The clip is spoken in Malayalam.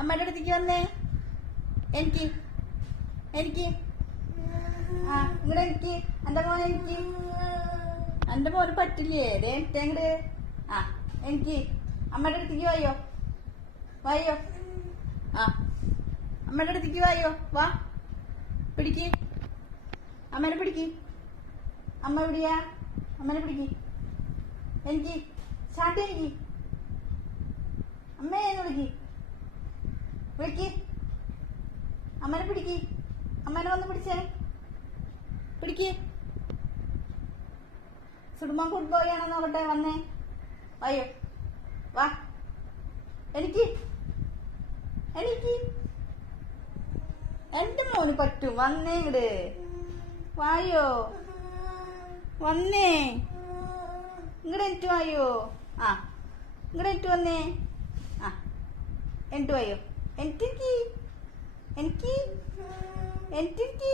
അമ്മയുടെ അടുത്തേക്ക് വന്നേ. എനിക്ക് എനിക്ക് ആ ഇങ്ങടെ എനിക്ക് എന്റെ മോനെ എനിക്ക് എന്റെ മോന് പറ്റില്ലേ ഇങ്ങട്. ആ എനിക്ക് അമ്മയുടെ അടുത്തേക്ക് വായോ വായോ. ആ അമ്മയുടെ അടുത്തേക്ക് വായോ. വാ പിടിക്ക് അമ്മേനെ പിടിക്ക്. അമ്മ എവിടെയാ? അമ്മേനെ പിടിക്ക്. എനിക്ക് ചാട്ടി എനിക്ക് അമ്മേന്ന് വിളിക്ക്. അമ്മനെ പിടിക്ക്. അമ്മനെ വന്ന് പിടിച്ചേ. പിടിക്ക്. സുടുമാൻ ഫുട്ബോൾ ആണോ നോക്കട്ടെ. വന്നേ വായോ. വാ എനിക്ക് എനിക്ക് എന്റെ മോന് പറ്റും. വന്നേ ഇങ്ങട് വായോ. വന്നേ ഇങ്ങടെ എനിക്ക് വായോ. ആ ഇങ്ങടെ എനിക്ക് വന്നേ. ആ എന്നിട്ട് വായോ. എനിക്ക് എനിക്ക് എനിക്ക്